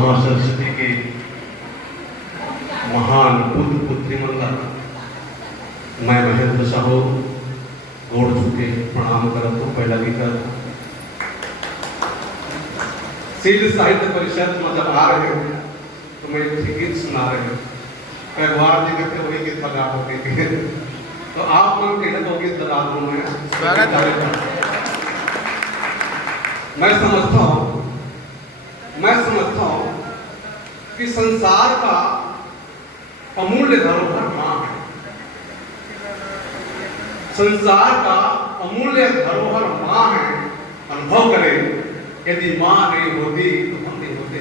महासरस्वती के महान पुत्र पुत्रीमंदा मैं महेंद्र साहू गोड़ झुके प्रणाम करत तो पहला भी कर सिद्ध साहित्य परिषद में जब आ रहे हैं तो मैं एक गीत सुना रहे हैं भगवान जी कहते वही गीत लगा होते तो आप मन के तो गीत लगा दूं मैं स्वागत है। मैं समझता हूं कि संसार का अमूल्य धरोहर मां है। संसार का अमूल्य धरोहर मां है। अनुभव करें यदि मां नहीं होती तो हम नहीं होते।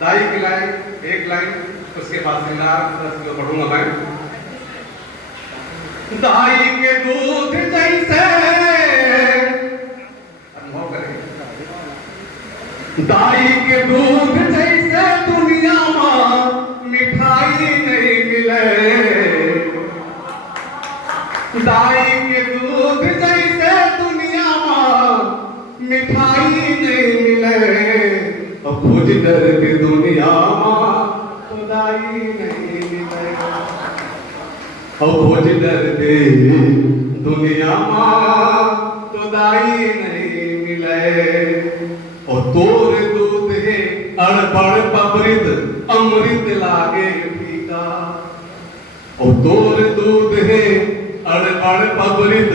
दाई की लाइन एक लाइन उसके बाद श्रृंगार को पढ़ूंगा मैं। दाई के दूध जैसे अनुभव करें दाई के दूध जैसे दुनिया में मिठाई नहीं मिले। दाई के दूध जैसे दुनिया में मिठाई नहीं मिले। और भुज दर्द दुनिया में तो दाई नहीं मिले। और भुज दर्द दुनिया में तो दाई नहीं मिले। और तोर दूध है अड़बड़ पबरित अमृत लागे फीका। और तोर दूध है अड़बड़ पबरित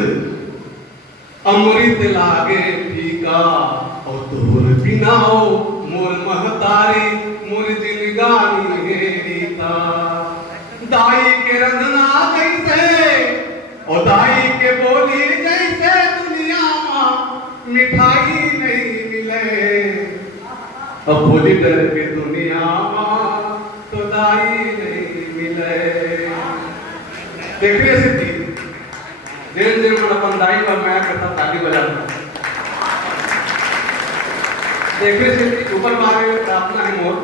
अमृत लागे फीका। और तोर बिना हो मोर महतारी मोर जिनगानी है रीता। दाई के रंजना जैसे और दाई के बोली जैसे दुनिया में मिठाई नहीं मिले। अब भोली डर के दुनिया में तो दाई नहीं मिले। देख रहे सिद्धि जेल जेल में अपन दाई पर मैं करता ताली बजाता। देख रहे सिद्धि ऊपर मारे में प्रार्थना है मोर।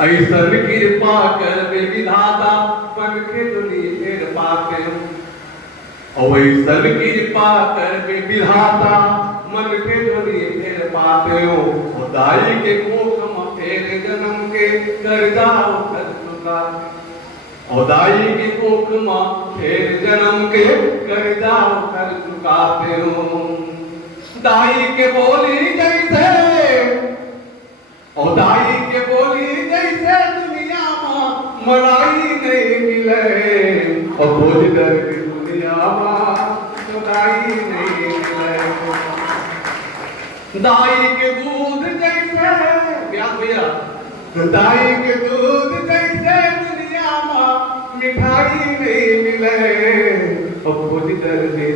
ऐसन कृपा कर विधाता पन के दुनी फेर पाते। और ऐसन कृपा कर विधाता मन के दुनी फेर पाते हो। दाई के कोख में फेर जन्म के कर जाओ कर चुका। और दाई के कोख में फेर जन्म के कर जाओ कर चुकाते हो। दाई के बोली जैसे और दाई के बोली जैसे दुनिया में मलाई नहीं मिले। और भोज डर की दुनिया में तो दाई नहीं मिले। दाई के दूध जैसे प्यास भैया दाई के दूध जैसे दुनिया में मिठाई नहीं मिले। और भोज डर की